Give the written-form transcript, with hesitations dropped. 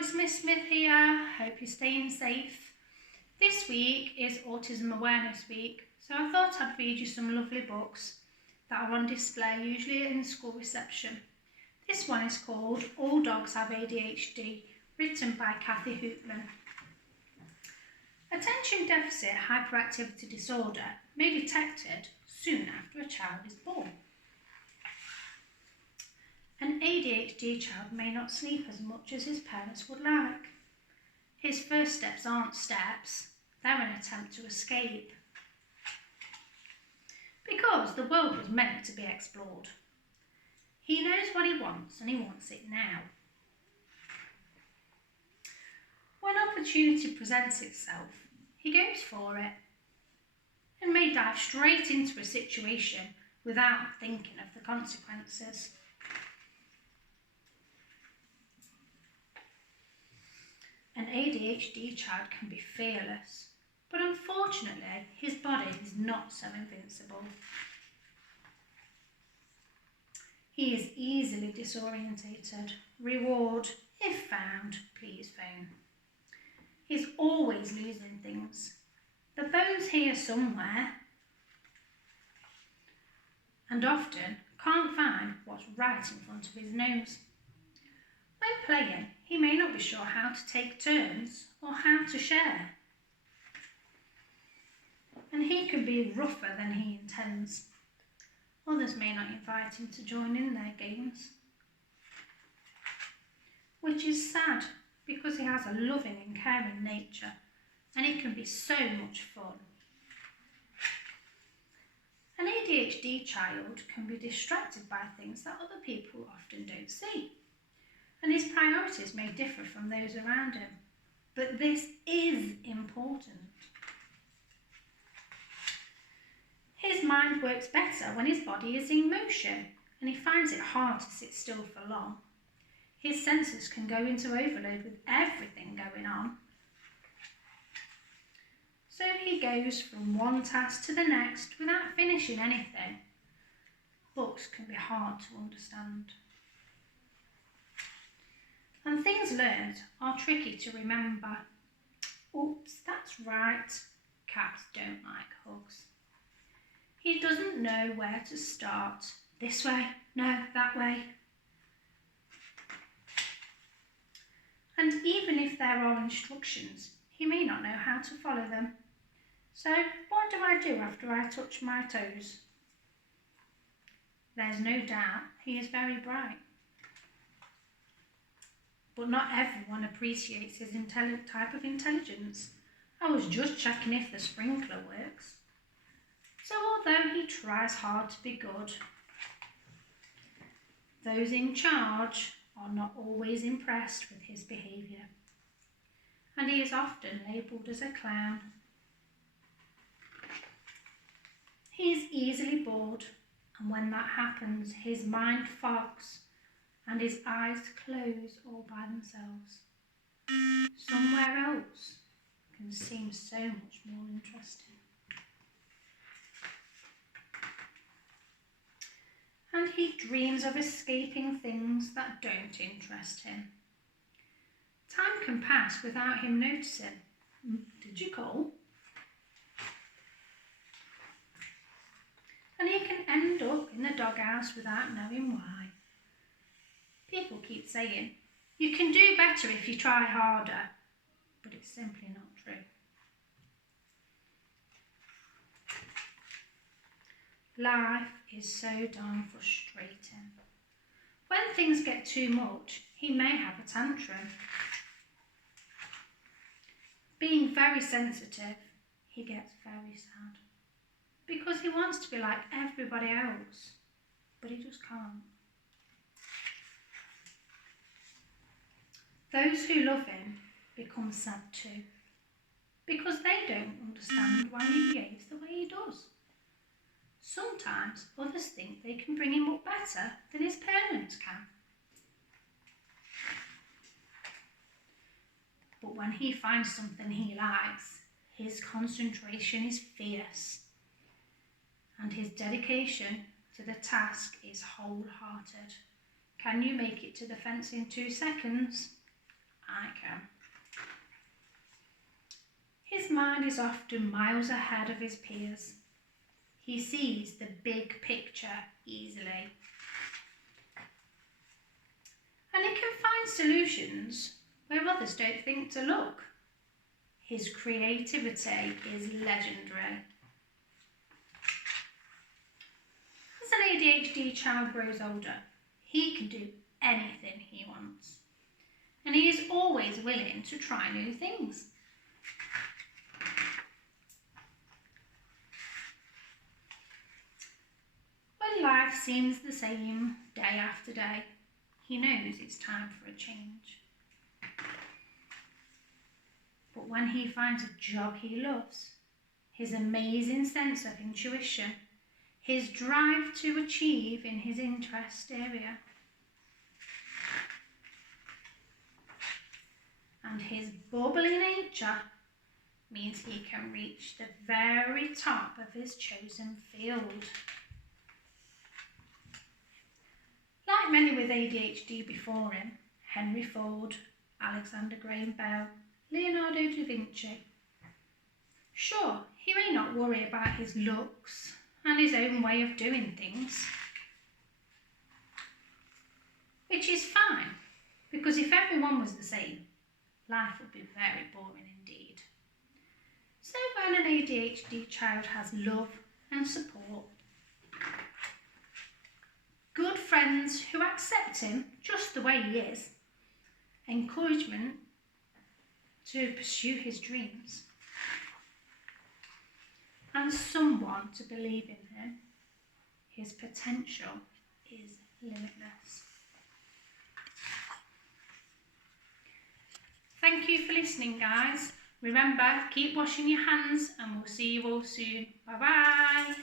it's Miss Smith here. Hope you're staying safe. This week is Autism Awareness Week, so I thought I'd read you some lovely books that are on display, usually in school reception. This one is called All Dogs Have ADHD, written by Kathy Hoopman. Attention deficit hyperactivity disorder may be detected soon after a child is born. An ADHD child may not sleep as much as his parents would like. His first steps aren't steps, they're an attempt to escape. Because the world was meant to be explored. He knows what he wants and he wants it now. When opportunity presents itself, he goes for it and may dive straight into a situation without thinking of the consequences. An ADHD child can be fearless, but unfortunately his body is not so invincible. He is easily disorientated. Reward, if found, please phone. He's always losing things. The bone's here somewhere, and often can't find what's right in front of his nose. When playing, he may not be sure how to take turns or how to share. And he can be rougher than he intends. Others may not invite him to join in their games. Which is sad, because he has a loving and caring nature, and it can be so much fun. An ADHD child can be distracted by things that other people often don't see, and his priorities may differ from those around him. But this is important. His mind works better when his body is in motion, and he finds it hard to sit still for long. His senses can go into overload with everything going on. So he goes from one task to the next without finishing anything. Books can be hard to understand. And things learned are tricky to remember. Oops, that's right, cats don't like hugs. He doesn't know where to start. This way, no, that way. And even if there are instructions, he may not know how to follow them. So what do I do after I touch my toes? There's no doubt he is very bright. But not everyone appreciates his type of intelligence. I was just checking if the sprinkler works. So although he tries hard to be good, those in charge are not always impressed with his behaviour, and he is often labelled as a clown. He is easily bored, and when that happens, his mind fogs and his eyes close all by themselves. Somewhere else can seem so much more interesting. And he dreams of escaping things that don't interest him. Time can pass without him noticing. Did you call? And he can end up in the doghouse without knowing why. People keep saying, you can do better if you try harder, but it's simply not true. Life is so darn frustrating. When things get too much, he may have a tantrum. Being very sensitive, he gets very sad. Because he wants to be like everybody else, but he just can't. Those who love him become sad too, because they don't understand why he behaves the way he does. Sometimes others think they can bring him up better than his parents can. But when he finds something he likes, his concentration is fierce, and his dedication to the task is wholehearted. Can you make it to the fence in 2 seconds? I can. His mind is often miles ahead of his peers. He sees the big picture easily. And he can find solutions where others don't think to look. His creativity is legendary. As an ADHD child grows older, he can do anything he wants. And he is always willing to try new things. When life seems the same day after day, he knows it's time for a change. But when he finds a job he loves, his amazing sense of intuition, his drive to achieve in his interest area, and his bubbly nature means he can reach the very top of his chosen field. Like many with ADHD before him, Henry Ford, Alexander Graham Bell, Leonardo da Vinci. Sure, he may not worry about his looks and his own way of doing things, which is fine, because if everyone was the same, life would be very boring indeed. So when an ADHD child has love and support, good friends who accept him just the way he is, encouragement to pursue his dreams, and someone to believe in him, his potential is limitless. Thank you for listening, guys. Remember, keep washing your hands and we'll see you all soon. Bye bye.